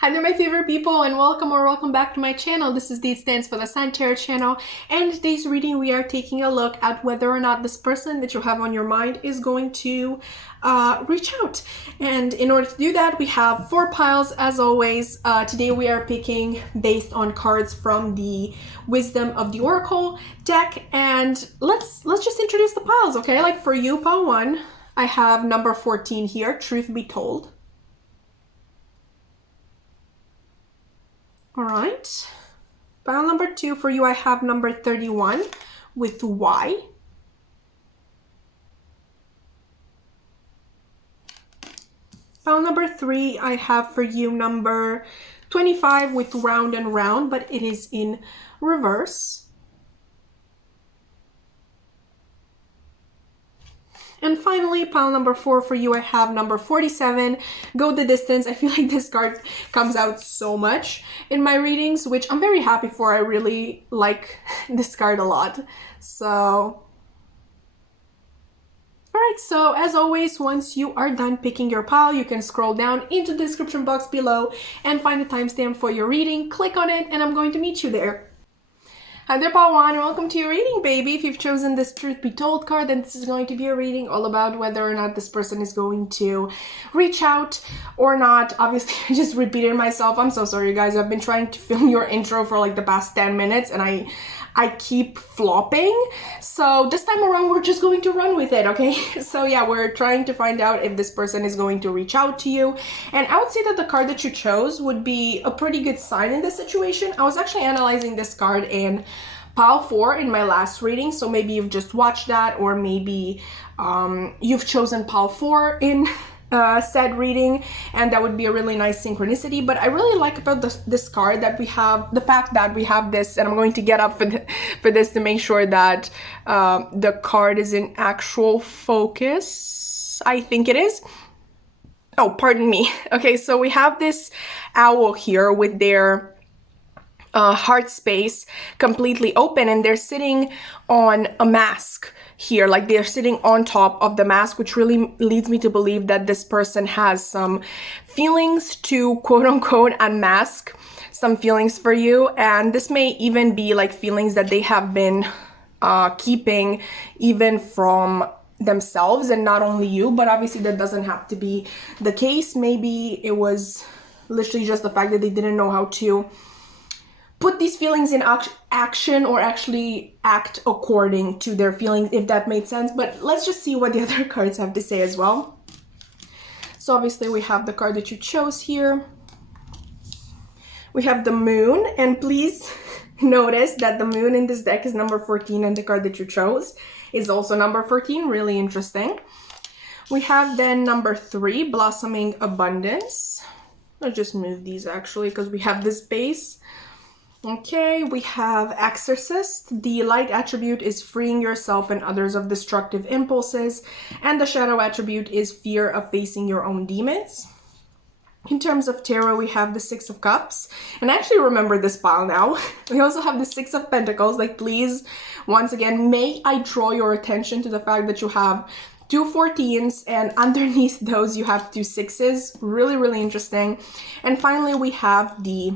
Hi there, my favorite people, and welcome back to my channel. This is D stands for the Sun Tarot channel, and in today's reading we are taking a look at whether or not this person that you have on your mind is going to reach out. And in order to do that, we have 4 piles as always. Today we are picking based on cards from the Wisdom of the Oracle deck, and let's just introduce the piles, okay? Like for you, pile 1, I have number 14 here, Truth Be Told. All right, pile number 2 for you, I have number 31 with Y. Pile number 3, I have for you number 25 with Round and Round, but it is in reverse. And finally, pile number 4 for you, I have number 47, Go the Distance. I feel like this card comes out so much in my readings, which I'm very happy for. I really like this card a lot. So, alright, so as always, once you are done picking your pile, you can scroll down into the description box below and find the timestamp for your reading. Click on it and I'm going to meet you there. Hi there, pile 1, and welcome to your reading, baby. If you've chosen this Truth Be Told card, then this is going to be a reading all about whether or not this person is going to reach out or not. Obviously, I just repeated myself. I'm so sorry, guys. I've been trying to film your intro for like the past 10 minutes, and I keep flopping. So this time around, we're just going to run with it, okay? So yeah, we're trying to find out if this person is going to reach out to you. And I would say that the card that you chose would be a pretty good sign in this situation. I was actually analyzing this card in pile 4 in my last reading, so maybe you've just watched that, or maybe you've chosen pile 4 in said reading, and that would be a really nice synchronicity. But I really like about this card that we have the fact that we have this, and I'm going to get up for this to make sure that the card is in actual focus. I think it is. Oh, pardon me. Okay, so we have this owl here with their heart space completely open, and they're sitting on a mask here, like they're sitting on top of the mask, which really leads me to believe that this person has some feelings to quote unquote unmask some feelings for you. And this may even be like feelings that they have been keeping even from themselves and not only you, but obviously that doesn't have to be the case. Maybe it was literally just the fact that they didn't know how to put these feelings in action or actually act according to their feelings, if that made sense. But let's just see what the other cards have to say as well. So obviously we have the card that you chose here. We have the Moon, and please notice that the Moon in this deck is number 14, and the card that you chose is also number 14. Really interesting. We have then number 3, Blossoming Abundance. I'll just move these actually because we have this base. Okay, we have Exorcist. The light attribute is freeing yourself and others of destructive impulses, and the shadow attribute is fear of facing your own demons. In terms of tarot, we have the 6 of Cups, and I actually remember this pile now. We also have the 6 of Pentacles. Like, please, once again, may I draw your attention to the fact that you have 2 14s, and underneath those you have 2 6s. Really, really interesting. And finally, we have the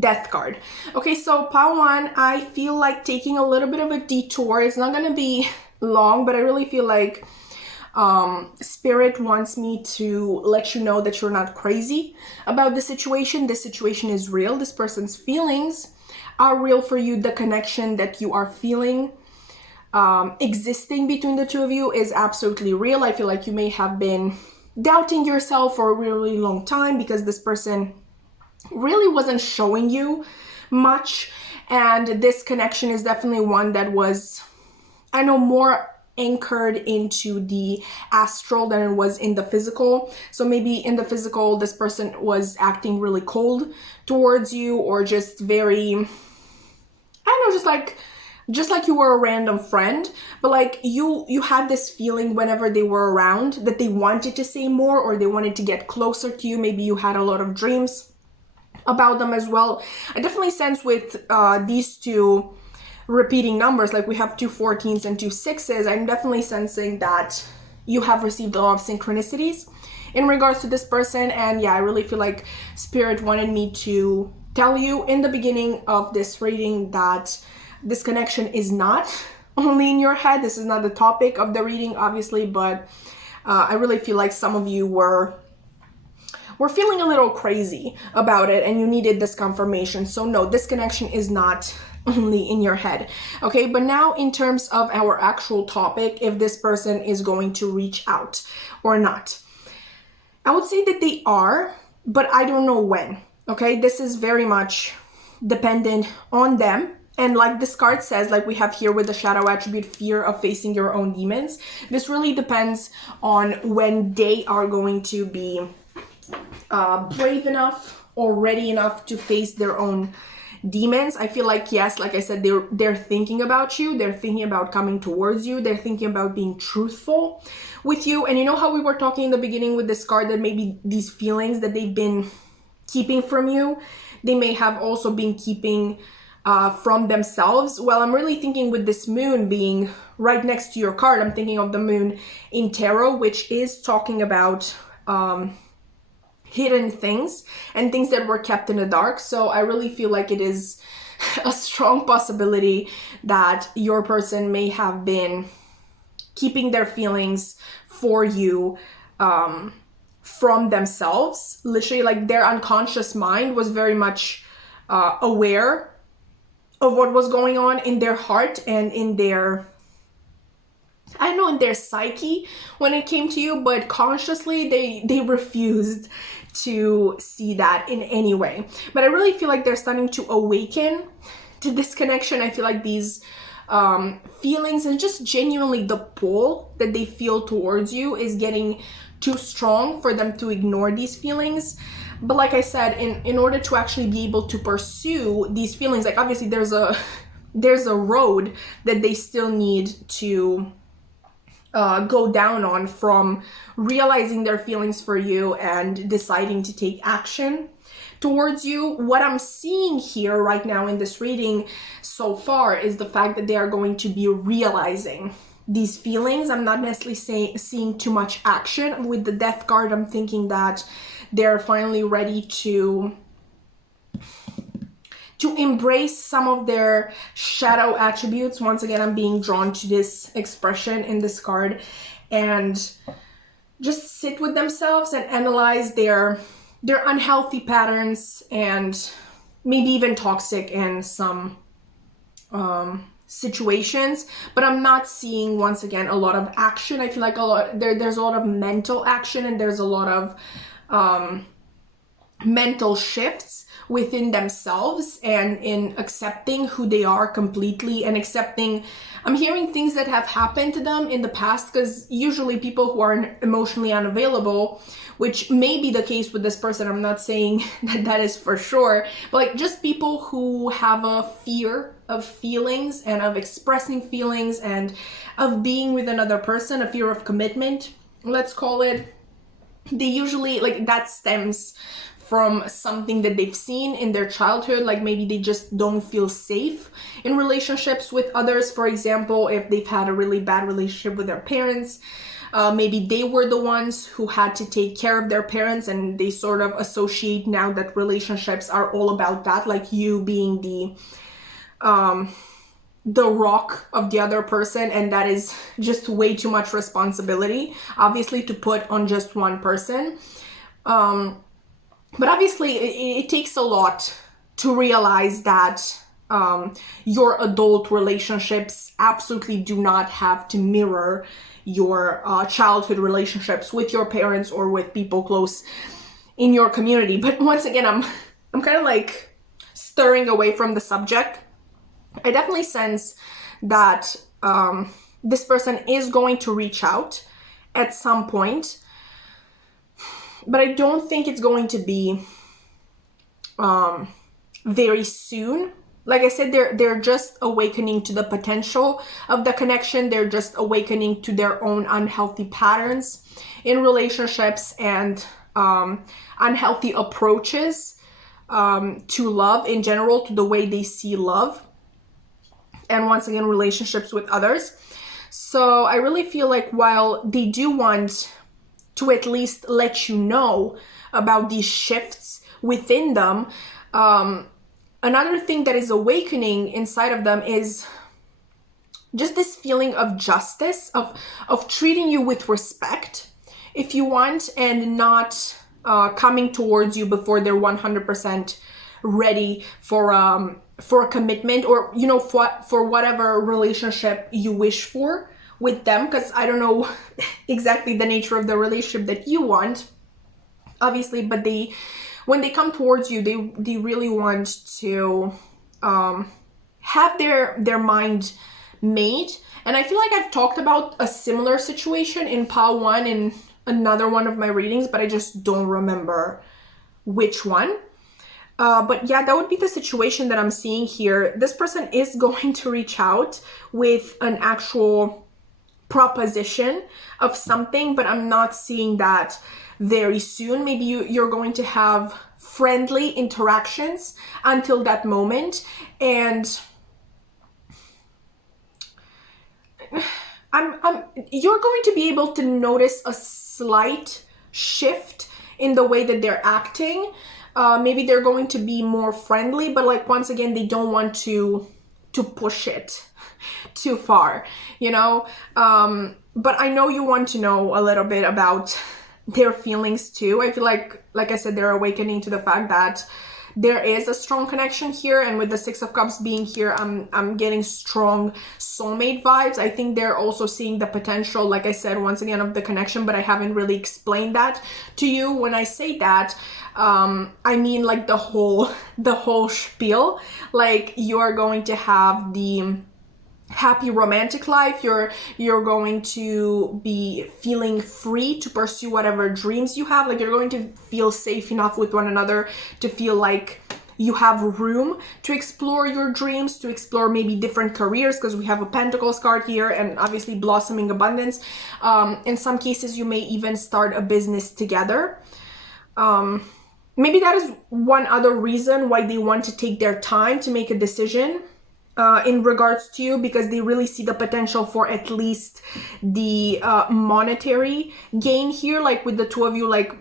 Death card. Okay, so pile 1, I feel like taking a little bit of a detour. It's not going to be long, but I really feel like Spirit wants me to let you know that you're not crazy about the situation. This situation is real. This person's feelings are real for you. The connection that you are feeling existing between the two of you is absolutely real. I feel like you may have been doubting yourself for a really long time because this person really wasn't showing you much, and this connection is definitely one that was, I know, more anchored into the astral than it was in the physical. So maybe in the physical this person was acting really cold towards you, or just very, I don't know, just like you were a random friend, but like you had this feeling whenever they were around that they wanted to say more, or they wanted to get closer to you. Maybe you had a lot of dreams about them as well. I definitely sense with these 2 repeating numbers, like we have 2 14s and 2 6s, I'm definitely sensing that you have received a lot of synchronicities in regards to this person. And yeah, I really feel like Spirit wanted me to tell you in the beginning of this reading that this connection is not only in your head. This is not the topic of the reading, obviously, but I really feel like some of you were feeling a little crazy about it and you needed this confirmation. So no, this connection is not only in your head. Okay, but now in terms of our actual topic, if this person is going to reach out or not, I would say that they are, but I don't know when. Okay, this is very much dependent on them. And like this card says, like we have here with the shadow attribute, fear of facing your own demons. This really depends on when they are going to be brave enough or ready enough to face their own demons. I feel like, yes, like I said, they're thinking about you. They're thinking about coming towards you. They're thinking about being truthful with you. And you know how we were talking in the beginning with this card that maybe these feelings that they've been keeping from you, they may have also been keeping from themselves. Well, I'm really thinking with this moon being right next to your card, I'm thinking of the moon in tarot, which is talking about hidden things and things that were kept in the dark. So I really feel like it is a strong possibility that your person may have been keeping their feelings for you from themselves. Literally, like their unconscious mind was very much aware of what was going on in their heart and in their, I don't know, in their psyche when it came to you, but consciously they refused to see that in any way. But I really feel like they're starting to awaken to this connection. I feel like these feelings and just genuinely the pull that they feel towards you is getting too strong for them to ignore these feelings. But like I said, in order to actually be able to pursue these feelings, like obviously there's a road that they still need to go down on, from realizing their feelings for you and deciding to take action towards you. What I'm seeing here right now in this reading so far is the fact that they are going to be realizing these feelings. I'm not necessarily seeing too much action. With the Death card, I'm thinking that they're finally ready to embrace some of their shadow attributes. Once again, I'm being drawn to this expression in this card, and just sit with themselves and analyze their unhealthy patterns and maybe even toxic in some situations. But I'm not seeing, once again, a lot of action. I feel like there's a lot of mental action, and there's a lot of mental shifts within themselves and in accepting who they are completely, and accepting, I'm hearing things that have happened to them in the past, because usually people who are emotionally unavailable, which may be the case with this person, I'm not saying that is for sure, but like just people who have a fear of feelings and of expressing feelings and of being with another person, a fear of commitment, let's call it. They usually, like, that stems from something that they've seen in their childhood. Like maybe they just don't feel safe in relationships with others. For example, if they've had a really bad relationship with their parents, maybe they were the ones who had to take care of their parents, and they sort of associate now that relationships are all about that, like you being the rock of the other person, and that is just way too much responsibility, obviously, to put on just one person. But obviously it takes a lot to realize that your adult relationships absolutely do not have to mirror your childhood relationships with your parents or with people close in your community. But once again, I'm kind of like stirring away from the subject. I definitely sense that this person is going to reach out at some point, but I don't think it's going to be very soon. Like I said, they're just awakening to the potential of the connection. They're just awakening to their own unhealthy patterns in relationships and unhealthy approaches to love in general, to the way they see love, and once again, relationships with others. So I really feel like while they do want to at least let you know about these shifts within them. Another thing that is awakening inside of them is just this feeling of justice, of treating you with respect, if you want, and not coming towards you before they're 100% ready for a commitment, or, you know, for whatever relationship you wish for with them, because I don't know exactly the nature of the relationship that you want, obviously, but when they come towards you, they really want to have their mind made. And I feel like I've talked about a similar situation in pile 1 in another one of my readings, but I just don't remember which one. But yeah, that would be the situation that I'm seeing here. This person is going to reach out with an actual proposition of something, but I'm not seeing that very soon. Maybe you're going to have friendly interactions until that moment, and you're going to be able to notice a slight shift in the way that they're acting. Maybe they're going to be more friendly, but like, once again, they don't want to push it too far, you know? But I know you want to know a little bit about their feelings too. I feel like I said, they're awakening to the fact that there is a strong connection here, and with the Six of Cups being here, I'm getting strong soulmate vibes. I think they're also seeing the potential, like I said, once again, of the connection, but I haven't really explained that to you. When I say that, I mean like the whole spiel. Like, you are going to have the happy romantic life, you're going to be feeling free to pursue whatever dreams you have. Like, you're going to feel safe enough with one another to feel like you have room to explore your dreams, to explore maybe different careers, because we have a Pentacles card here, and obviously blossoming abundance. In some cases, you may even start a business together. Maybe that is one other reason why they want to take their time to make a decision in regards to you, because they really see the potential for at least the monetary gain here, like with the two of you, like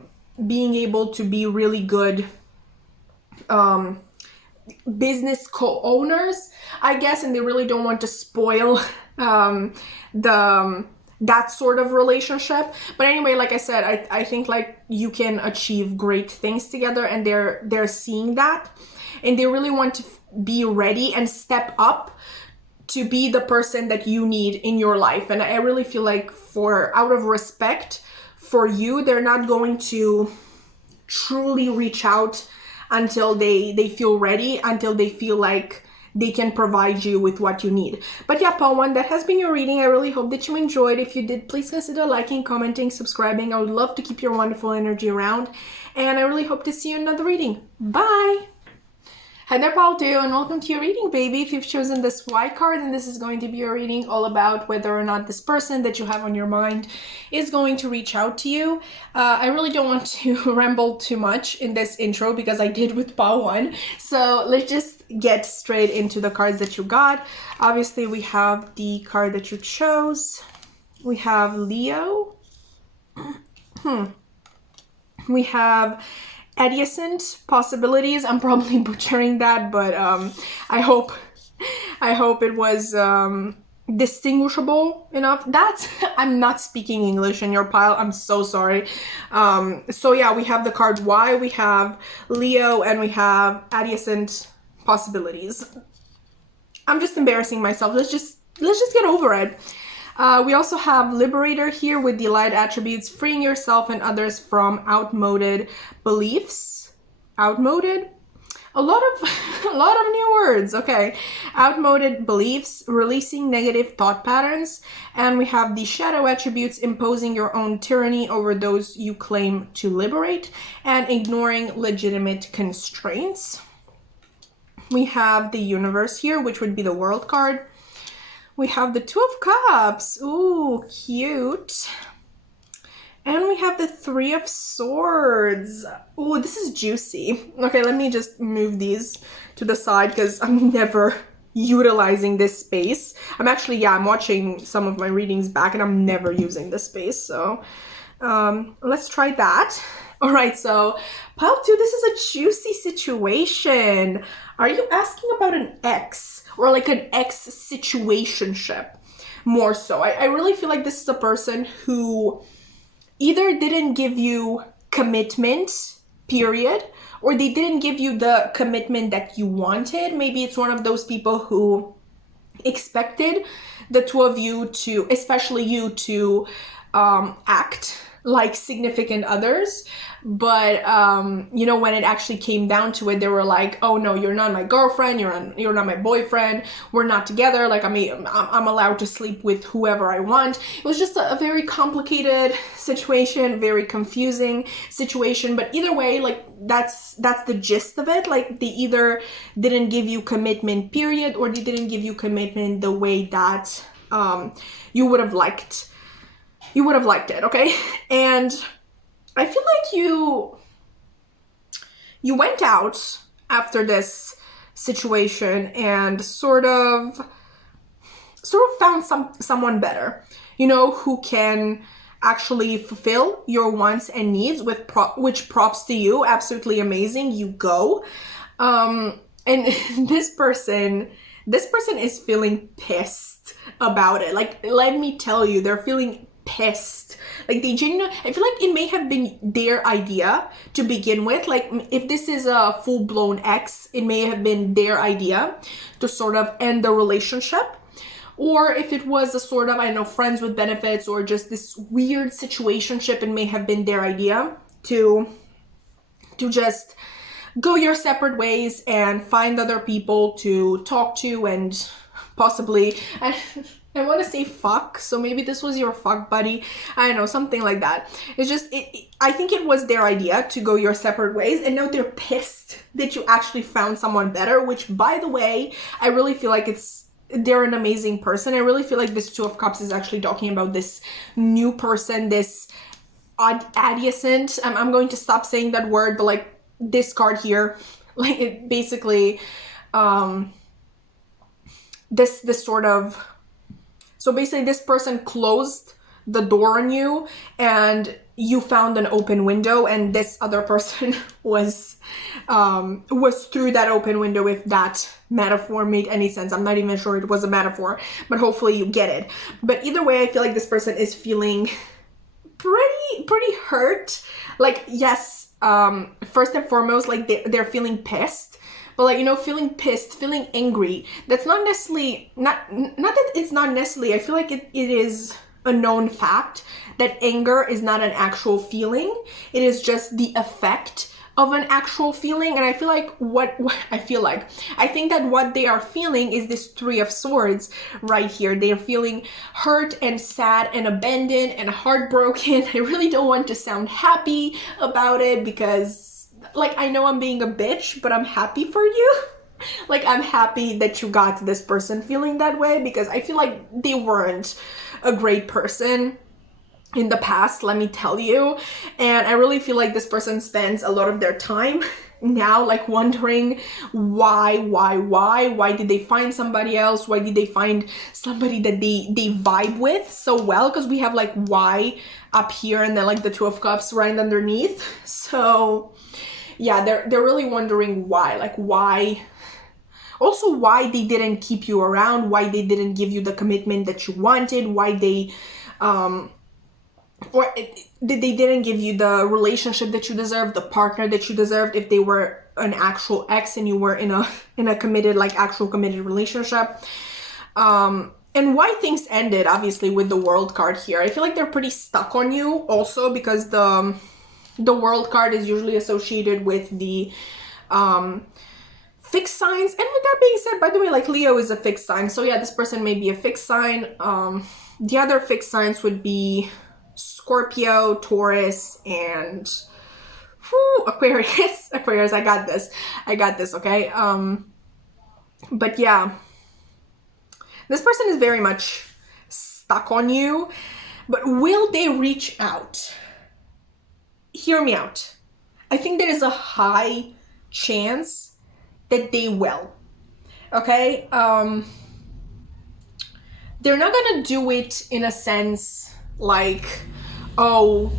being able to be really good business co-owners, I guess, and they really don't want to spoil that sort of relationship. But anyway, like I said, I think like you can achieve great things together, and they're seeing that, and they really want to be ready and step up to be the person that you need in your life. And I really feel like, out of respect for you, they're not going to truly reach out until they feel ready, until they feel like they can provide you with what you need. But yeah, Paul 1, that has been your reading. I really hope that you enjoyed. If you did, please consider liking, commenting, subscribing. I would love to keep your wonderful energy around, and I really hope to see you in another reading. Bye! Hi there, Paul 2, and welcome to your reading, baby. If you've chosen this white card, then this is going to be your reading all about whether or not this person that you have on your mind is going to reach out to you. I really don't want to ramble too much in this intro, because I did with Paul 1. So let's just get straight into the cards that you got. Obviously, we have the card that you chose. We have Leo. We have adjacent possibilities. I'm probably butchering that, but I hope it was distinguishable enough. I'm not speaking English in your pile. I'm so sorry. So yeah, we have the card Y, we have Leo, and we have adjacent possibilities. I'm just embarrassing myself. Let's just get over it. We also have Liberator here with the light attributes, freeing yourself and others from outmoded beliefs. Outmoded? A lot of new words. Okay. Outmoded beliefs, releasing negative thought patterns. And we have the shadow attributes, imposing your own tyranny over those you claim to liberate, and ignoring legitimate constraints. We have the universe here, which would be the world card. We have the Two of Cups. Ooh, cute. And we have the Three of Swords. Ooh, this is juicy. Okay, let me just move these to the side, because I'm never utilizing this space. I'm watching some of my readings back, and I'm never using this space. So Let's try that. All right, so pile 2, this is a juicy situation. Are you asking about an ex or like an ex situationship? More so. I really feel like this is a person who either didn't give you commitment, period, or they didn't give you the commitment that you wanted. Maybe it's one of those people who expected the two of you to, especially you, to act like significant others, but you know, when it actually came down to it, they were like, oh no, you're not my girlfriend, you're not my boyfriend, we're not together, like I'm allowed to sleep with whoever I want. It was just a very complicated situation, very confusing situation, but either way, like that's the gist of it. Like they either didn't give you commitment, period, or they didn't give you commitment the way that you would have liked it, okay? And I feel like you went out after this situation and sort of found someone better, you know, who can actually fulfill your wants and needs, which props to you, absolutely amazing, you go. And this person is feeling pissed about it. Like, let me tell you, they're feeling pissed. Like they genuinely, I feel like it may have been their idea to begin with. Like if this is a full-blown ex, it may have been their idea to sort of end the relationship. Or if it was a sort of, I don't know, friends with benefits or just this weird situationship, it may have been their idea to just go your separate ways and find other people to talk to and possibly, I want to say fuck, so maybe this was your fuck buddy. I don't know, something like that. It's just, I think it was their idea to go your separate ways, and now they're pissed that you actually found someone better, which, by the way, I really feel like they're an amazing person. I really feel like this Two of Cups is actually talking about this new person, this adjacent, I'm going to stop saying that word, but like this card here, like it basically, this sort of, so basically this person closed the door on you and you found an open window, and this other person was through that open window, if that metaphor made any sense. I'm not even sure it was a metaphor, but hopefully you get it. But either way, I feel like this person is feeling pretty hurt. Like, yes, first and foremost, like they're feeling pissed. But like, you know, feeling pissed, feeling angry, that's not necessarily, not that it's not necessarily, I feel like it is a known fact that anger is not an actual feeling. It is just the effect of an actual feeling. And I feel like I think that what they are feeling is this Three of Swords right here. They are feeling hurt and sad and abandoned and heartbroken. I really don't want to sound happy about it because, like, I know I'm being a bitch, but I'm happy for you. Like, I'm happy that you got this person feeling that way, because I feel like they weren't a great person in the past, let me tell you. And I really feel like this person spends a lot of their time now, like, wondering why did they find somebody else? Why did they find somebody that they vibe with so well? Because we have like why up here and then like the Two of Cups right underneath. So yeah, they're really wondering why, like why, also why they didn't keep you around, why they didn't give you the commitment that you wanted, why they they didn't give you the relationship that you deserved, the partner that you deserved, if they were an actual ex and you were in a committed, like actual committed relationship. And why things ended, obviously, with the World card here. I feel like they're pretty stuck on you also, because the World card is usually associated with the fixed signs. And with that being said, by the way, like Leo is a fixed sign. So yeah, this person may be a fixed sign. The other fixed signs would be Scorpio, Taurus, and Aquarius. Aquarius, I got this, okay? But yeah, this person is very much stuck on you, but will they reach out? Hear me out. I think there is a high chance that they will, okay? They're not gonna do it in a sense like, oh,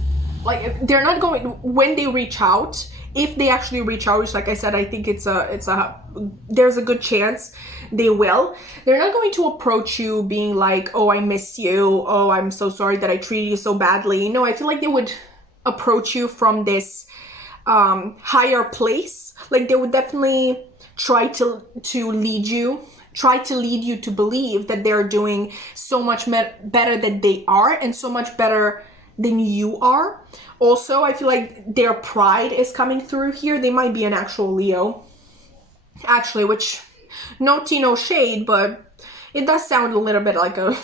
like they're not going, when they reach out, if they actually reach out, which like I said, I think there's a good chance they will. They're not going to approach you being like, oh, I miss you. Oh, I'm so sorry that I treated you so badly. No, I feel like they would approach you from this higher place. Like they would definitely try to lead you to believe that they're doing so much better than they are, and so much better than you are. Also, I feel like their pride is coming through here. They might be an actual Leo, actually, which no tea, no shade, but it does sound a little bit like a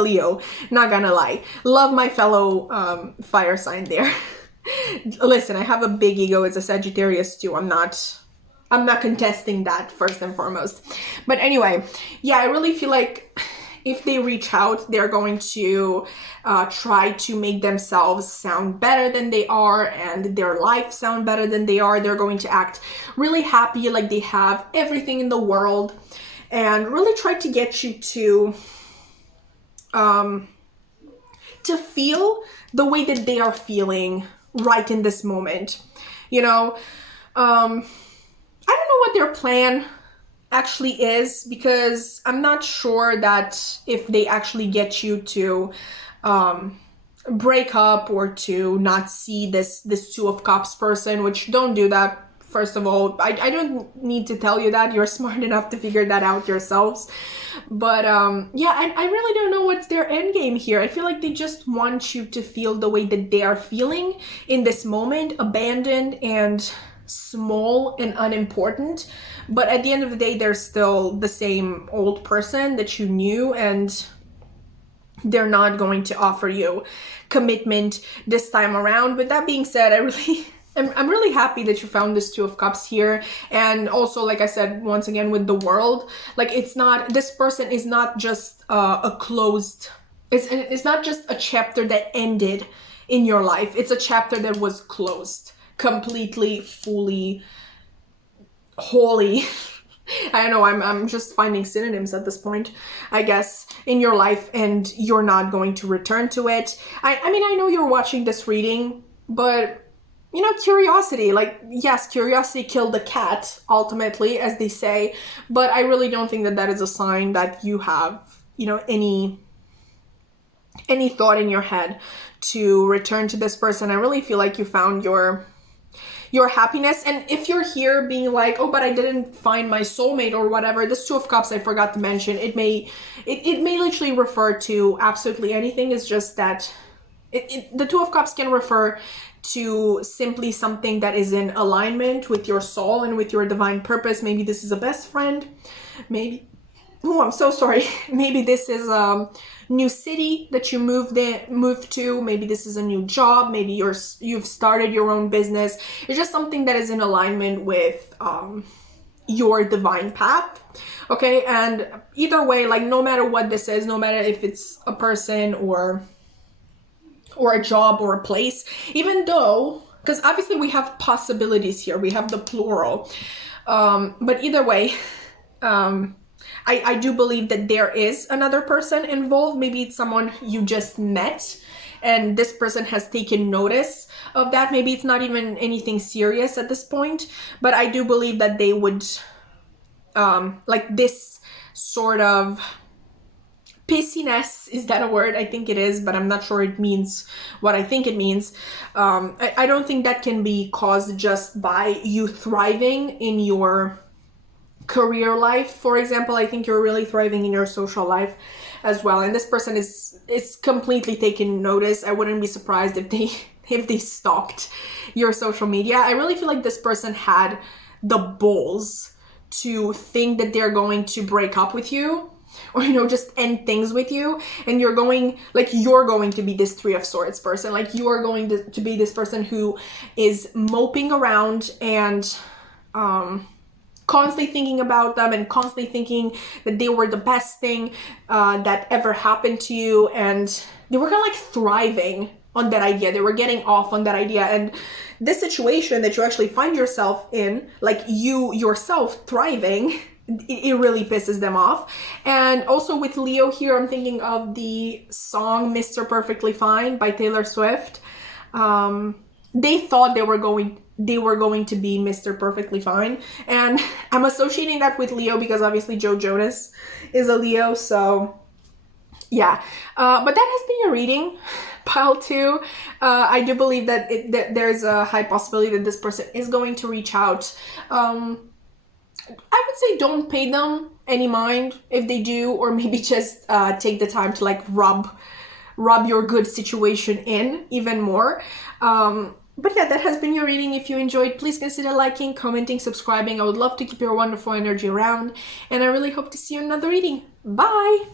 Leo, not gonna lie. Love my fellow fire sign there. Listen, I have a big ego. It's a Sagittarius too. I'm not contesting that, first and foremost. But anyway, yeah, I really feel like if they reach out, they're going to try to make themselves sound better than they are, and their life sound better than they are. They're going to act really happy, like they have everything in the world, and really try to get you to feel the way that they are feeling right in this moment. You know, I don't know what their plan actually is, because I'm not sure that if they actually get you to break up or to not see this Two of Cups person, which don't do that. First of all, I don't need to tell you that. You're smart enough to figure that out yourselves. But yeah, I really don't know what's their end game here. I feel like they just want you to feel the way that they are feeling in this moment, abandoned and small and unimportant. But at the end of the day, they're still the same old person that you knew, and they're not going to offer you commitment this time around. With that being said, I'm really happy that you found this Two of Cups here. And also, like I said, once again, with the World, like this person is not just it's not just a chapter that ended in your life. It's a chapter that was closed completely, fully, wholly. I don't know, I'm just finding synonyms at this point, I guess, in your life, and you're not going to return to it. I mean, I know you're watching this reading, but you know, curiosity, like, yes, curiosity killed the cat, ultimately, as they say, but I really don't think that that is a sign that you have, you know, any thought in your head to return to this person. I really feel like you found your happiness. And if you're here being like, oh, but I didn't find my soulmate or whatever, this Two of Cups I forgot to mention, it may literally refer to absolutely anything. It's just that the Two of Cups can refer to simply something that is in alignment with your soul and with your divine purpose. Maybe this is a best friend, maybe, oh, I'm so sorry, maybe this is a new city that you moved to, maybe this is a new job, maybe you've started your own business. It's just something that is in alignment with your divine path. Okay, and either way, like, no matter what this is, no matter if it's a person or a job or a place, even though, because obviously we have possibilities here, we have the plural, but either way, I do believe that there is another person involved. Maybe it's someone you just met and this person has taken notice of that. Maybe it's not even anything serious at this point, but I do believe that they would, like, this sort of pissiness, is that a word? I think it is, but I'm not sure it means what I think it means. I don't think that can be caused just by you thriving in your career life, for example. I think you're really thriving in your social life as well, and this person is completely taking notice. I wouldn't be surprised if they stalked your social media. I really feel like this person had the balls to think that they're going to break up with you, or, you know, just end things with you, and you're going to be this Three of Swords person. Like, you are going to be this person who is moping around and constantly thinking about them and constantly thinking that they were the best thing that ever happened to you, and they were kind of like thriving on that idea. They were getting off on that idea, and this situation that you actually find yourself in, like you yourself thriving, it really pisses them off. And also with Leo here, I'm thinking of the song Mr. Perfectly Fine by Taylor Swift. they thought they were going to be Mr. Perfectly Fine. And I'm associating that with Leo because obviously Joe Jonas is a Leo, so yeah. But that has been your reading, pile 2. I do believe that there's a high possibility that this person is going to reach out. I would say don't pay them any mind if they do, or maybe just take the time to like rub your good situation in even more. But yeah, that has been your reading. If you enjoyed, please consider liking, commenting, subscribing. I would love to keep your wonderful energy around, and I really hope to see you in another reading. Bye!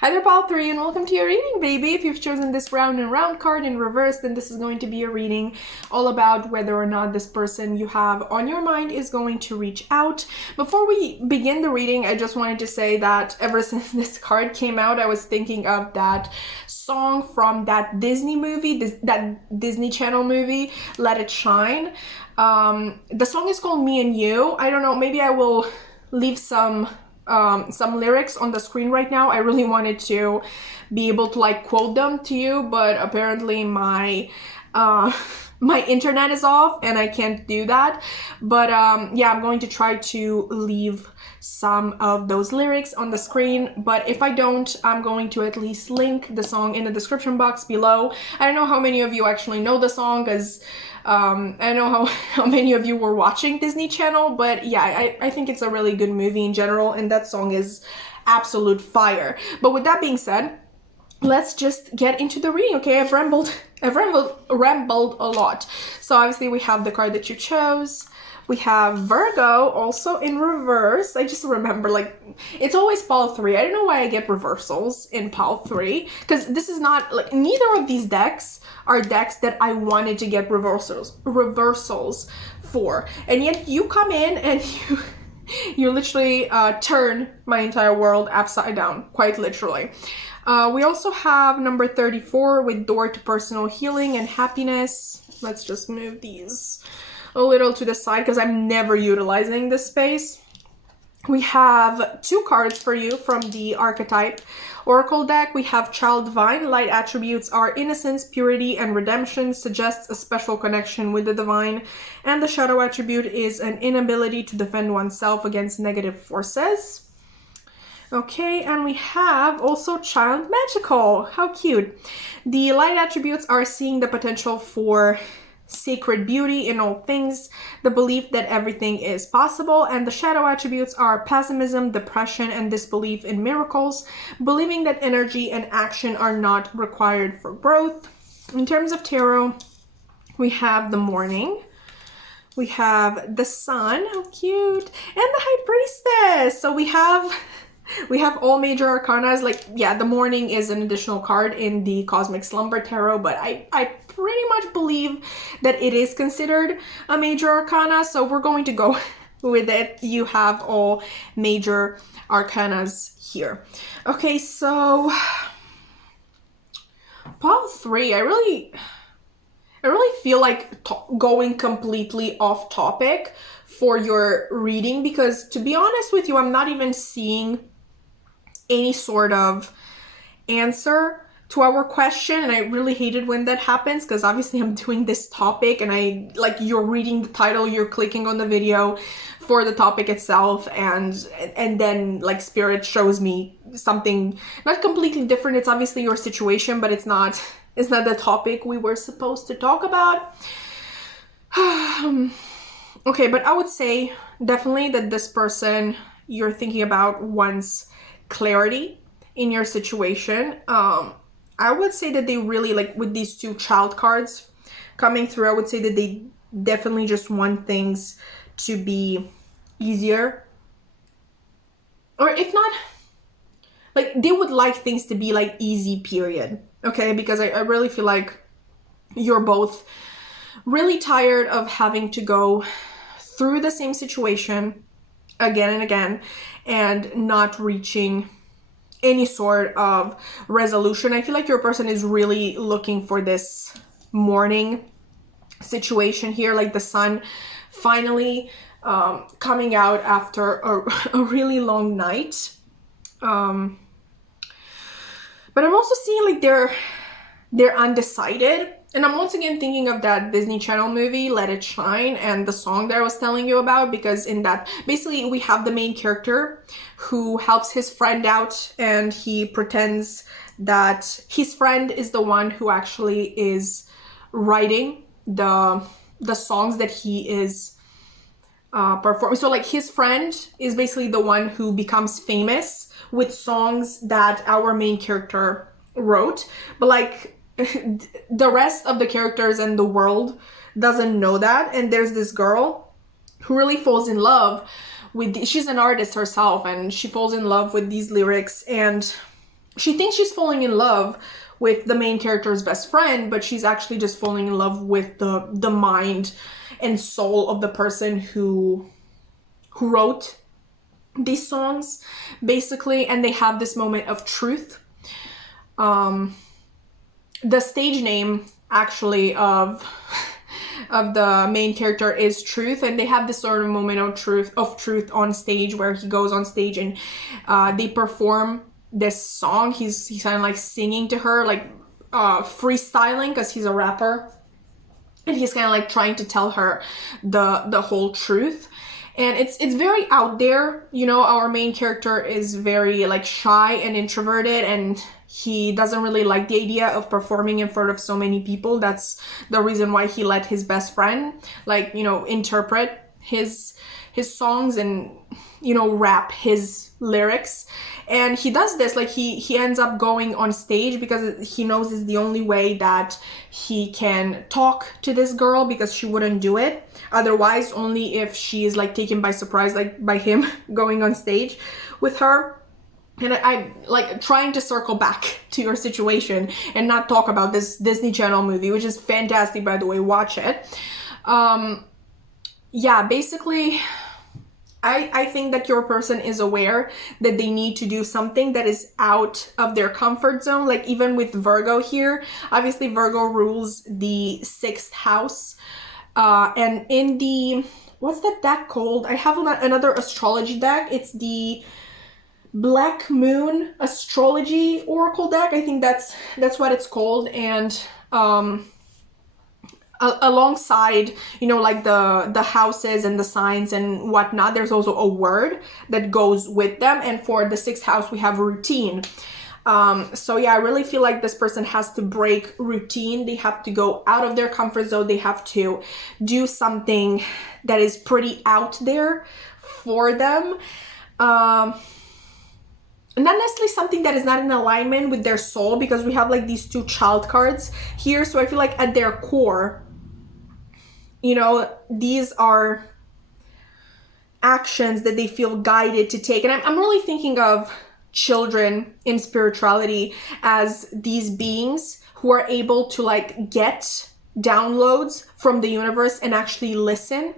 Hi there, pile 3, and welcome to your reading, baby. If you've chosen this round and round card in reverse, then this is going to be a reading all about whether or not this person you have on your mind is going to reach out. Before we begin the reading, I just wanted to say that ever since this card came out, I was thinking of that song from that Disney movie, that Disney Channel movie, Let It Shine. The song is called Me and You. I don't know, maybe I will leave some lyrics on the screen right now. I really wanted to be able to like quote them to you, but apparently my internet is off and I can't do that. But yeah, I'm going to try to leave some of those lyrics on the screen, but if I don't, I'm going to at least link the song in the description box below. I don't know how many of you actually know the song, because I don't know how many of you were watching Disney Channel, but yeah, I think it's a really good movie in general, and that song is absolute fire. But with that being said, let's just get into the reading, okay? I've rambled a lot. So obviously we have the card that you chose. We have Virgo also in reverse. I just remember, like, it's always pile 3. I don't know why I get reversals in pile 3, because this is not, like, neither of these decks are decks that I wanted to get reversals for. And yet you come in and you literally turn my entire world upside down, quite literally. We also have number 34 with Door to Personal Healing and Happiness. Let's just move these a little to the side because I'm never utilizing this space. We have 2 cards for you from the Archetype Oracle deck. We have Child Divine. Light attributes are innocence, purity, and redemption, suggests a special connection with the divine. And the shadow attribute is an inability to defend oneself against negative forces. Okay, and we have also Child Magical. How cute. The light attributes are seeing the potential for sacred beauty in all things, the belief that everything is possible, and the shadow attributes are pessimism, depression, and disbelief in miracles, believing that energy and action are not required for growth. In terms of tarot, we have the Morning, we have the Sun, how cute, and the High Priestess. So we have all major arcanas. Like, yeah, the Morning is an additional card in the Cosmic Slumber Tarot, but I pretty much believe that it is considered a major arcana, so we're going to go with it. You have all major arcanas here. Okay, so pile 3, I really feel like going completely off topic for your reading, because to be honest with you, I'm not even seeing any sort of answer to our question, and I really hated when that happens, because obviously I'm doing this topic and you're reading the title, you're clicking on the video for the topic itself, and then like Spirit shows me something not completely different. It's obviously your situation, but it's not the topic we were supposed to talk about. Okay, but I would say definitely that this person you're thinking about wants clarity in your situation. I would say that they really, like, with these 2 child cards coming through, I would say that they definitely just want things to be easier. Or if not, like, they would like things to be, like, easy, period. Okay? Because I really feel like you're both really tired of having to go through the same situation again and again and not reaching any sort of resolution. I feel like your person is really looking for this morning situation here, like the sun finally coming out after a really long night. But I'm also seeing like they're undecided And I'm once again thinking of that Disney Channel movie, Let It Shine, and the song that I was telling you about, because in that, basically we have the main character who helps his friend out, and he pretends that his friend is the one who actually is writing the songs that he is performing. So like his friend is basically the one who becomes famous with songs that our main character wrote, but like the rest of the characters and the world doesn't know that. And there's this girl who really falls in love with she's an artist herself, and she falls in love with these lyrics, and she thinks she's falling in love with the main character's best friend, but she's actually just falling in love with the mind and soul of the person who wrote these songs, basically. And they have this moment of truth. The stage name actually of the main character is Truth, and they have this sort of moment of truth on stage, where he goes on stage and they perform this song. He's kind of like singing to her, like freestyling, because he's a rapper, and he's kind of like trying to tell her the whole truth. And it's very out there, you know. Our main character is very like shy and introverted, and he doesn't really like the idea of performing in front of so many people. That's the reason why he let his best friend, like, you know, interpret his songs and, you know, rap his lyrics. And he does this, like he ends up going on stage because he knows it's the only way that he can talk to this girl, because she wouldn't do it otherwise, only if she is like taken by surprise, like by him going on stage with her. And I like trying to circle back to your situation and not talk about this Disney Channel movie, which is fantastic, by the way. Watch it. Yeah, basically, I think that your person is aware that they need to do something that is out of their comfort zone. Like even with Virgo here, obviously Virgo rules the 6th house. And in the, what's that deck called? I have another astrology deck. It's the Black Moon Astrology Oracle deck. I think that's what it's called. And alongside, you know, like the houses and the signs and whatnot, there's also a word that goes with them. And for the 6th house, we have routine. So yeah, I really feel like this person has to break routine. They have to go out of their comfort zone. They have to do something that is pretty out there for them. Not necessarily something that is not in alignment with their soul, because we have like these 2 child cards here. So I feel like at their core, you know, these are actions that they feel guided to take. And I'm really thinking of children in spirituality as these beings who are able to like get downloads from the universe and actually listen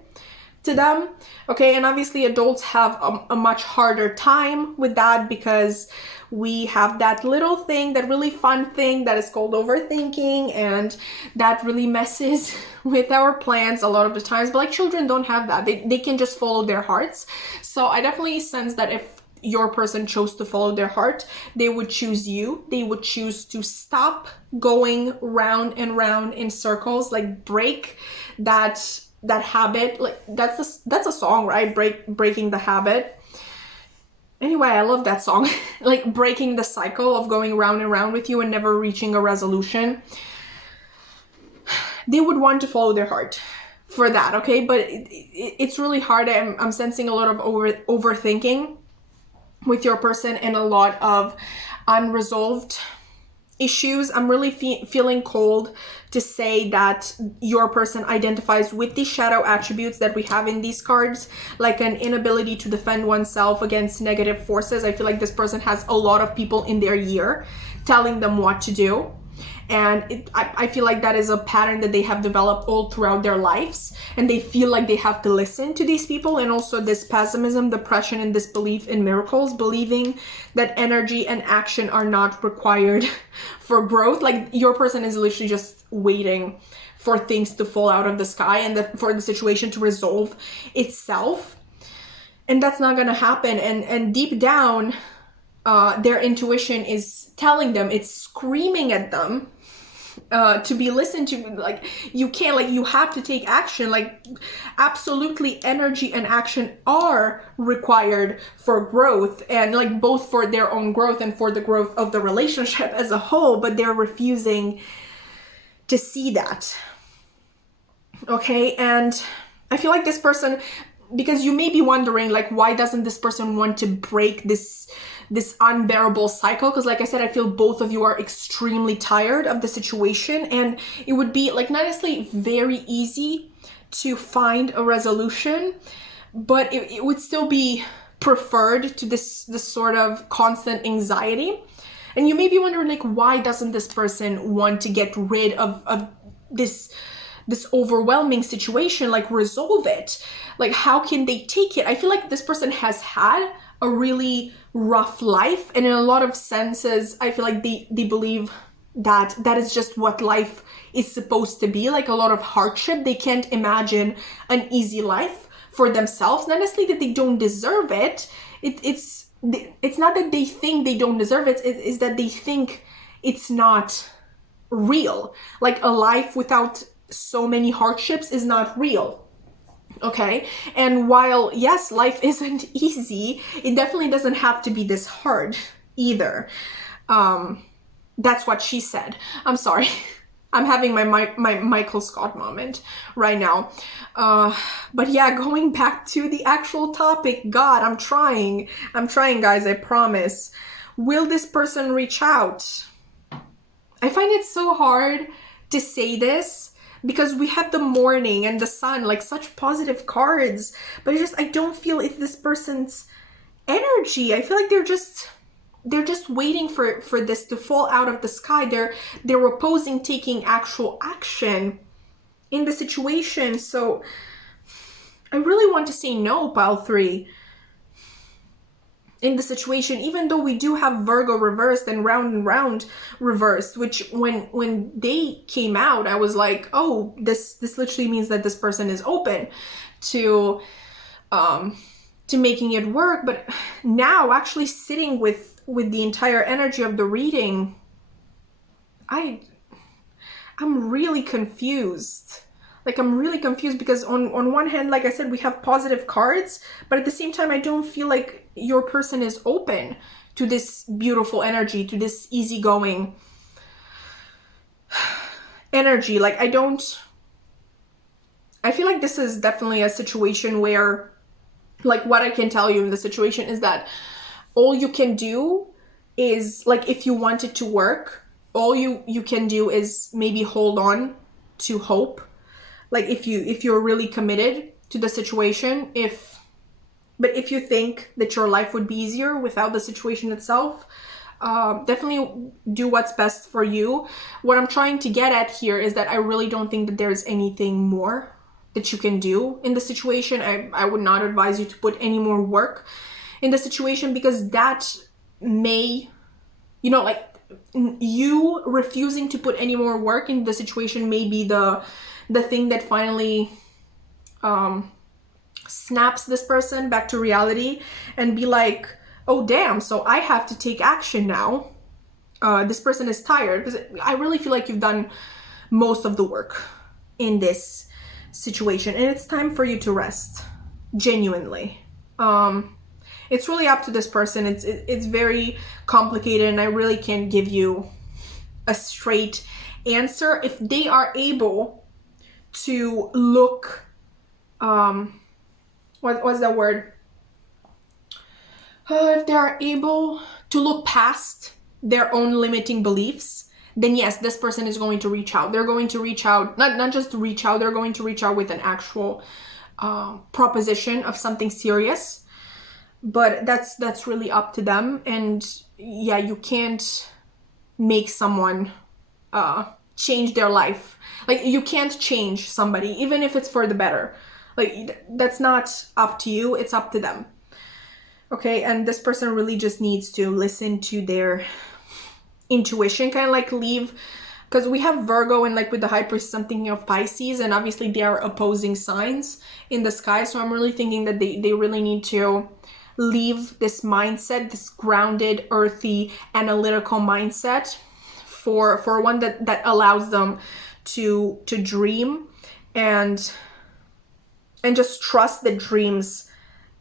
to them. Okay, and obviously adults have a much harder time with that, because we have that little thing, that really fun thing that is called overthinking, and that really messes with our plans a lot of the times. But like children don't have that. They can just follow their hearts. So I definitely sense that if your person chose to follow their heart, they would choose you. They would choose to stop going round and round in circles, like break that habit. Like that's a song, right? Breaking the habit. Anyway, I love that song. Like breaking the cycle of going round and round with you and never reaching a resolution. They would want to follow their heart for that, okay? But it's really hard. I'm sensing a lot of overthinking with your person and a lot of unresolved issues. I'm really feeling cold to say that your person identifies with the shadow attributes that we have in these cards, like an inability to defend oneself against negative forces. I feel like this person has a lot of people in their ear telling them what to do. And I feel like that is a pattern that they have developed all throughout their lives. And they feel like they have to listen to these people. And also this pessimism, depression, and disbelief in miracles, believing that energy and action are not required for growth. Like your person is literally just waiting for things to fall out of the sky and for the situation to resolve itself. And that's not going to happen. And deep down, their intuition is telling them, it's screaming at them to be listened to. Like, you can't, like, you have to take action. Like, absolutely, energy and action are required for growth, and like both for their own growth and for the growth of the relationship as a whole, but they're refusing to see that. Okay, and I feel like this person, because you may be wondering, like, why doesn't this person want to break this unbearable cycle? Because like I said, I feel both of you are extremely tired of the situation, and it would be, like, not necessarily very easy to find a resolution, but it would still be preferred to this sort of constant anxiety. And you may be wondering, like, why doesn't this person want to get rid of this overwhelming situation, like resolve it? Like, how can they take it? I feel like this person has had a really rough life, and in a lot of senses, I feel like they believe that that is just what life is supposed to be, like a lot of hardship. They can't imagine an easy life for themselves. Not necessarily that they don't deserve it. It's not that they think they don't deserve it. It's that they think it's not real. Like, a life without so many hardships is not real. Okay, and while yes, life isn't easy, it definitely doesn't have to be this hard either. That's what she said. I'm sorry. I'm having my Michael Scott moment right now. But yeah, going back to the actual topic, God, I'm trying, guys, I promise. Will this person reach out? I find it so hard to say this, because we have the morning and the sun, like such positive cards, but I don't feel it's this person's energy. I feel like they're just waiting for this to fall out of the sky. They're opposing taking actual action in the situation. So I really want to say no, pile 3. In the situation, even though we do have Virgo reversed and round reversed, which when they came out, I was like, oh, this literally means that this person is open to making it work. But now, actually sitting with the entire energy of the reading, I'm really confused. Like, I'm really confused, because on one hand, like I said, we have positive cards, but at the same time, I don't feel like your person is open to this beautiful energy, to this easygoing energy. Like, I feel like this is definitely a situation where, like, what I can tell you in the situation is that all you can do is, like, if you want it to work, all you can do is maybe hold on to hope. Like, if you're really committed to the situation, but if you think that your life would be easier without the situation itself, definitely do what's best for you. What I'm trying to get at here is that I really don't think that there's anything more that you can do in the situation. I would not advise you to put any more work in the situation, because that may, like, you refusing to put any more work in the situation may be the thing that finally snaps this person back to reality and be like, oh damn, so I have to take action now. This person is tired, because I really feel like you've done most of the work in this situation, and it's time for you to rest, genuinely. It's really up to this person. It's very complicated, and I really can't give you a straight answer. If they are able to look, what's that word? If they are able to look past their own limiting beliefs, then yes, this person is going to reach out. They're going to reach out, not just reach out, they're going to reach out with an actual proposition of something serious. But that's really up to them. And yeah, you can't make someone change their life. Like, you can't change somebody, even if it's for the better. Like, that's not up to you, it's up to them. Okay, and this person really just needs to listen to their intuition, kind of like leave, because we have Virgo, and like with the High Priestess, I'm thinking of Pisces, and obviously they are opposing signs in the sky. So I'm really thinking that they really need to leave this mindset, this grounded, earthy, analytical mindset, for one that allows them to dream and just trust that dreams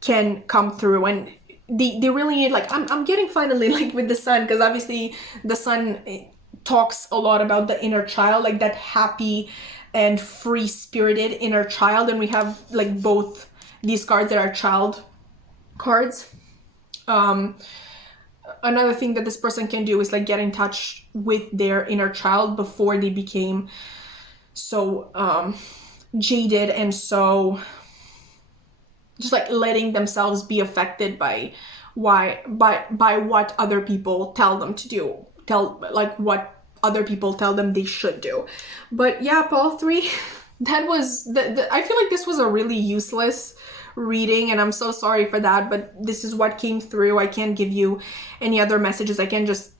can come through. And they really need, like, I'm getting finally, like, with the sun, because obviously the sun talks a lot about the inner child, like that happy and free-spirited inner child. And we have, like, both these cards that are child cards. Another thing that this person can do is, like, get in touch with their inner child before they became so jaded and so just, like, letting themselves be affected by what other people tell them to do, what other people tell them they should do. But yeah, Paul 3, that was I feel like this was a really useless reading, and I'm so sorry for that, but this is what came through. I can't give you any other messages. I can just,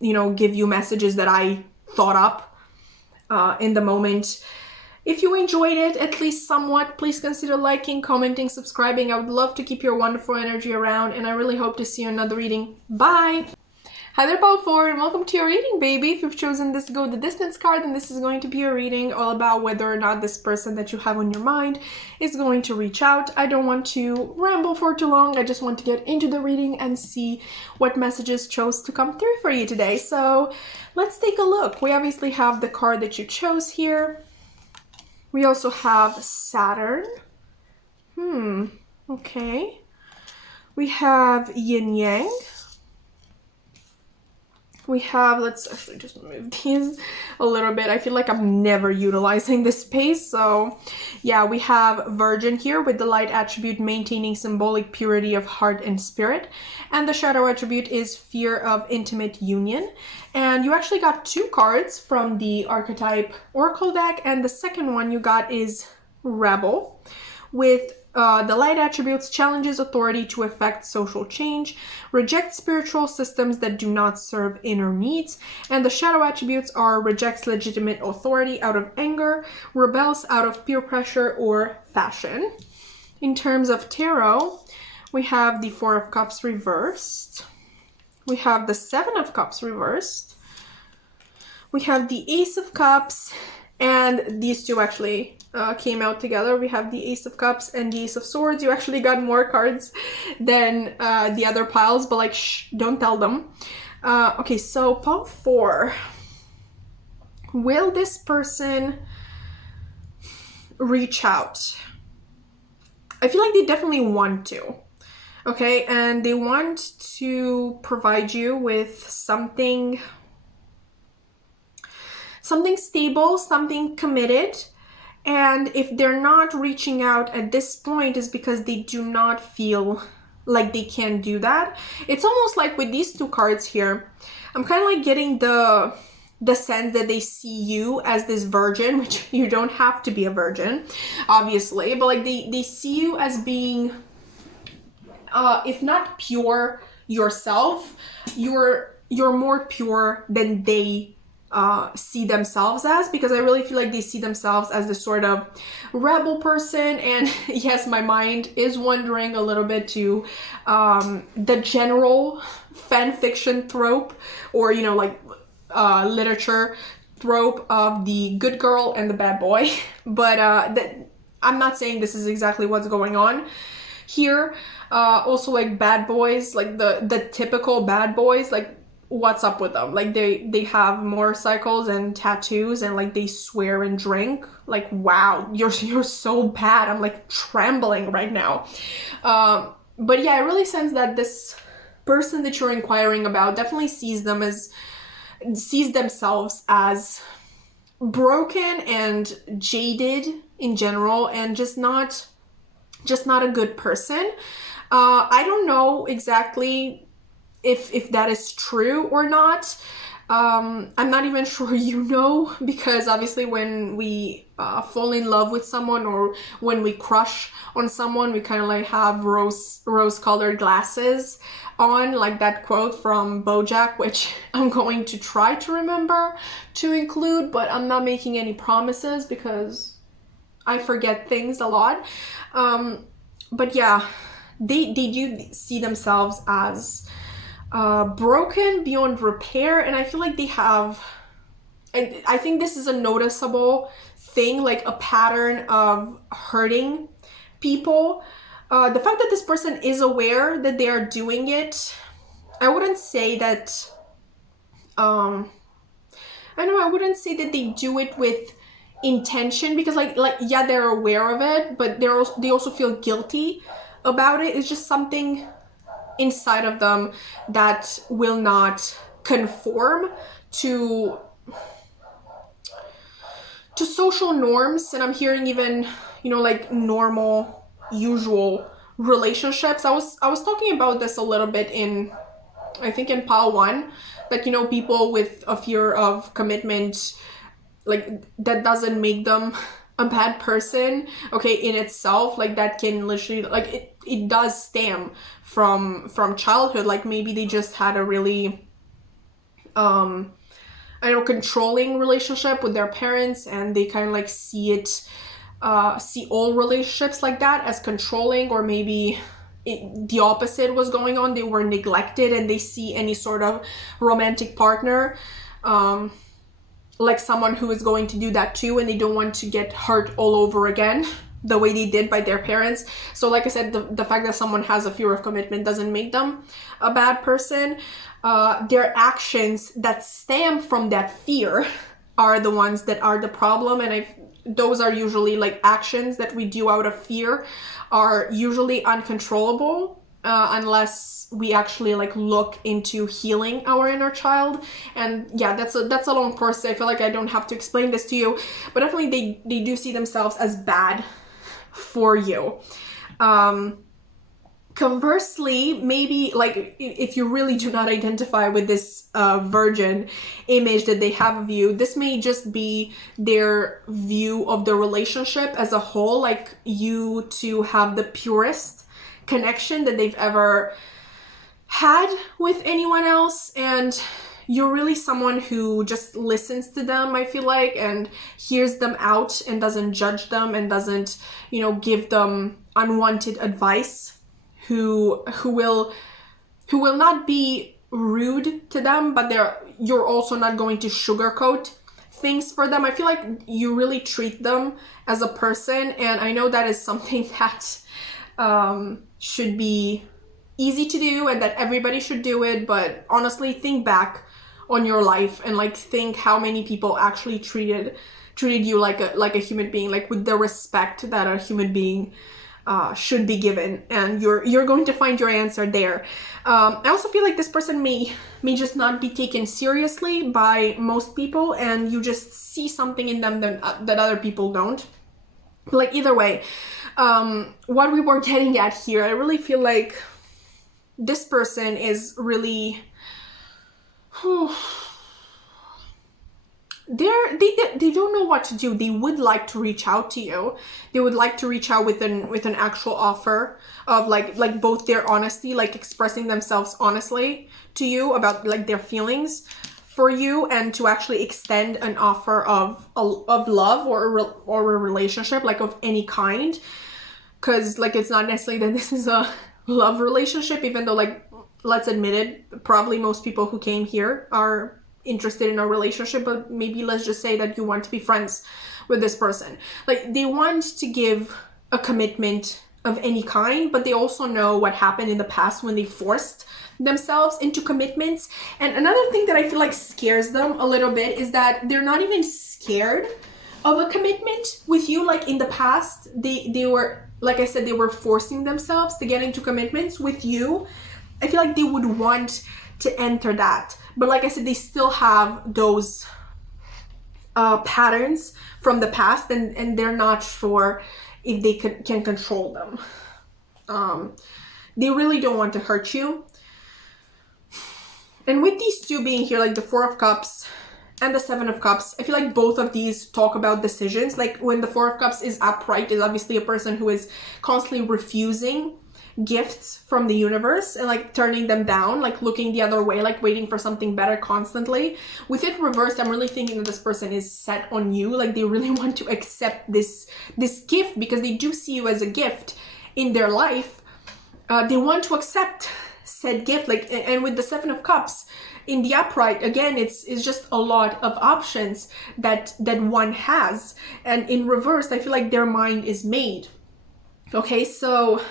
give you messages that I thought up in the moment. If you enjoyed it, at least somewhat, please consider liking, commenting, subscribing. I would love to keep your wonderful energy around, and I really hope to see you in another reading. Bye! Hi there, Power Forward, and welcome to your reading, baby. If you've chosen this Go the Distance card, then this is going to be a reading all about whether or not this person that you have on your mind is going to reach out. I don't want to ramble for too long. I just want to get into the reading and see what messages chose to come through for you today. So let's take a look. We obviously have the card that you chose here. We also have Saturn. Okay. We have Yin Yang. We have, let's actually just move these a little bit. I feel like I'm never utilizing this space. So yeah, we have Virgin here with the light attribute maintaining symbolic purity of heart and spirit. And the shadow attribute is fear of intimate union. And you actually got 2 cards from the Archetype Oracle deck. And the second one you got is Rebel with the light attributes challenges authority to effect social change, rejects spiritual systems that do not serve inner needs, and the shadow attributes are rejects legitimate authority out of anger, rebels out of peer pressure or fashion. In terms of tarot, we have the 4 of Cups reversed, we have the 7 of Cups reversed, we have the Ace of Cups, and these two actually came out together. We have the Ace of Cups and the Ace of Swords. You actually got more cards than the other piles, but, like, shh, don't tell them. Okay, so pile 4. Will this person reach out? I feel like they definitely want to. Okay, and they want to provide you with something stable, something committed. And if they're not reaching out at this point, is because they do not feel like they can do that. It's almost like with these 2 cards here, I'm kind of like getting the sense that they see you as this virgin, which you don't have to be a virgin, obviously, but, like, they see you as being, if not pure yourself, you're more pure than they see themselves as, because I really feel like they see themselves as this sort of rebel person. And yes, my mind is wandering a little bit to the general fan fiction trope, or literature trope of the good girl and the bad boy. But I'm not saying this is exactly what's going on here. Also, like, bad boys, like the typical bad boys, like, what's up with them? Like, they have motorcycles and tattoos, and, like, they swear and drink. Like, wow, you're so bad. I'm, like, trembling right now. But yeah, I really sense that this person that you're inquiring about definitely sees themselves as broken and jaded in general, and just not a good person. I don't know exactly if that is true or not. I'm not even sure, because obviously when we fall in love with someone, or when we crush on someone, we kind of like have rose-colored glasses on, like that quote from BoJack, which I'm going to try to remember to include, but I'm not making any promises because I forget things a lot. But yeah, they do see themselves as broken beyond repair, and I feel like they have, and I think this is a noticeable thing, like a pattern of hurting people. The fact that this person is aware that they are doing it, I wouldn't say that, I wouldn't say that they do it with intention, because like yeah, they're aware of it, but they also feel guilty about it. It's just something inside of them that will not conform to social norms. And I'm hearing even, like normal, usual relationships. I was talking about this a little bit in, I think, in pile 1, that people with a fear of commitment, like that doesn't make them a bad person, okay, in itself. Like that can literally, like it does stem from childhood. Like maybe they just had a really controlling relationship with their parents, and they kind of like see all relationships like that as controlling, or maybe the opposite was going on. They were neglected, and they see any sort of romantic partner like someone who is going to do that too, and they don't want to get hurt all over again the way they did by their parents. So like I said, the fact that someone has a fear of commitment doesn't make them a bad person. Their actions that stem from that fear are the ones that are the problem, and those are usually like actions that we do out of fear are usually uncontrollable, unless we actually like look into healing our inner child. And yeah, that's a long process. I feel like I don't have to explain this to you, but definitely they do see themselves as bad for you. Conversely, maybe like if you really do not identify with this virgin image that they have of you, this may just be their view of the relationship as a whole. Like you two have the purest connection that they've ever had with anyone else, and you're really someone who just listens to them, I feel like, and hears them out and doesn't judge them and doesn't, give them unwanted advice, who will not be rude to them, but you're also not going to sugarcoat things for them. I feel like you really treat them as a person, and I know that is something that should be easy to do and that everybody should do it, but honestly, think back on your life and like think how many people actually treated you like a human being, like with the respect that a human being should be given, and you're going to find your answer there. I also feel like this person may just not be taken seriously by most people, and you just see something in them that other people don't. Like either way, what we were getting at here, I really feel like this person is really they don't know what to do. They would like to reach out to you. They would like to reach out with an actual offer of like both their honesty, like expressing themselves honestly to you about like their feelings for you, and to actually extend an offer of love or a relationship, like of any kind. Because like it's not necessarily that this is a love relationship, even though, like, let's admit it, probably most people who came here are interested in a relationship, but maybe let's just say that you want to be friends with this person. Like they want to give a commitment of any kind, but they also know what happened in the past when they forced themselves into commitments. And another thing that I feel like scares them a little bit is that they're not even scared of a commitment with you. Like in the past, they were, like I said, they were forcing themselves to get into commitments with you. I feel like they would want to enter that, but like I said, they still have those patterns from the past, and they're not sure if they can control them. They really don't want to hurt you. And with these two being here, like the Four of Cups and the Seven of Cups, I feel like both of these talk about decisions. Like when the Four of Cups is upright, is obviously a person who is constantly refusing gifts from the universe and like turning them down, like looking the other way, like waiting for something better constantly. With it reversed, I'm really thinking that this person is set on you. Like they really want to accept this gift because they do see you as a gift in their life. They want to accept said gift. Like, and with the Seven of Cups in the upright, again, it's just a lot of options that one has. And in reverse, I feel like their mind is made. Okay, so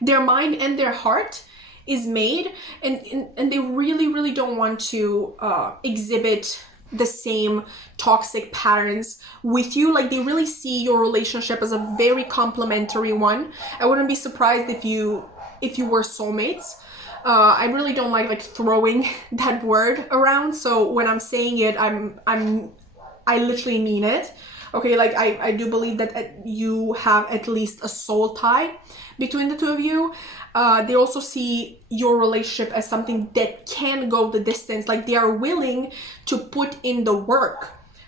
their mind and their heart is made, and they really don't want to exhibit the same toxic patterns with you. Like, they really see your relationship as a very complementary one. I wouldn't be surprised if you were soulmates. I really don't like throwing that word around, so when I'm saying it, I literally mean it. Okay, like I do believe that you have at least a soul tie between the two of you. They also see your relationship as something that can go the distance. Like, they are willing to put in the work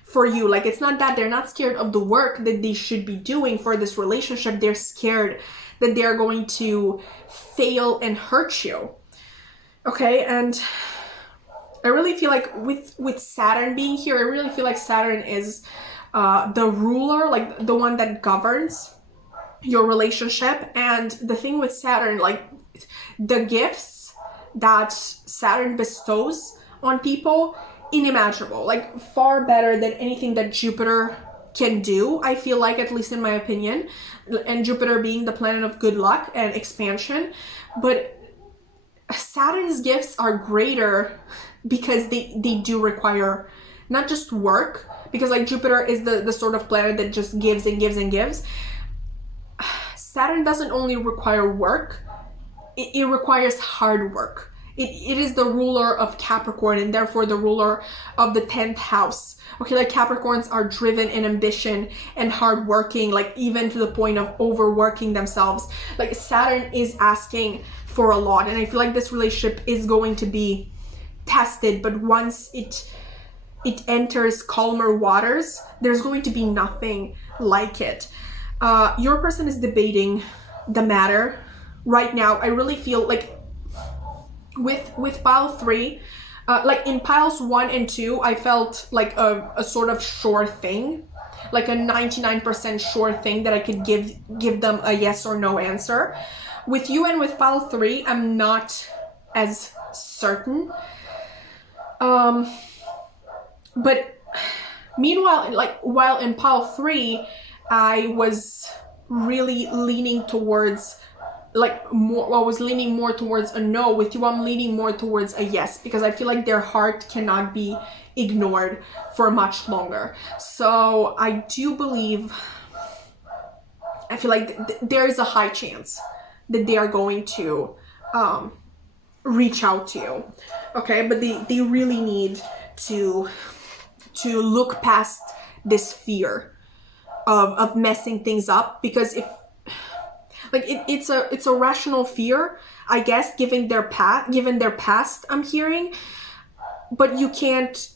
for you. Like, it's not that they're not scared of the work that they should be doing for this relationship. They're scared that they're going to fail and hurt you. Okay, and I really feel like with Saturn being here, I really feel like Saturn is the ruler, like the one that governs your relationship. And the thing with Saturn, like the gifts that Saturn bestows on people, unimaginable, like far better than anything that Jupiter can do, I feel like, at least in my opinion. And Jupiter being the planet of good luck and expansion. But Saturn's gifts are greater because they do require not just work, because like Jupiter is the sort of planet that just gives and gives and gives. Saturn doesn't only require work, it requires hard work. It is the ruler of Capricorn, and therefore the ruler of the 10th house. Okay, like Capricorns are driven in ambition and hardworking, like even to the point of overworking themselves. Like Saturn is asking for a lot, and I feel like this relationship is going to be tested, but once it enters calmer waters, there's going to be nothing like it. Your person is debating the matter right now. I really feel like with pile 3, like in piles 1 and 2, I felt like a sort of sure thing, like a 99% sure thing that I could give them a yes or no answer. With you and with pile 3, I'm not as certain. But meanwhile, like while in pile 3, I was really leaning towards I was leaning more towards a no. With you, I'm leaning more towards a yes, because I feel like their heart cannot be ignored for much longer. So I do believe, I feel like there is a high chance that they are going to reach out to you. Okay, but they really need to look past this fear of messing things up, because if like it's a rational fear, I guess, given their past, I'm hearing. But you can't,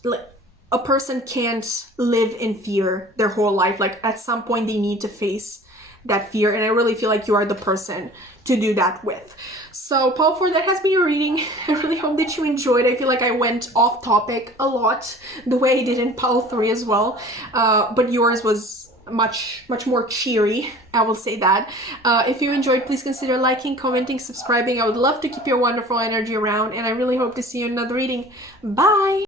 a person can't live in fear their whole life. Like at some point they need to face that fear, and I really feel like you are the person to do that with. So pile 4, that has been your reading. I really hope that you enjoyed. I feel like I went off topic a lot, the way I did in pile 3 as well, but yours was much more cheery, I will say that. If you enjoyed, please consider liking, commenting, subscribing. I would love to keep your wonderful energy around, and I really hope to see you in another reading. Bye!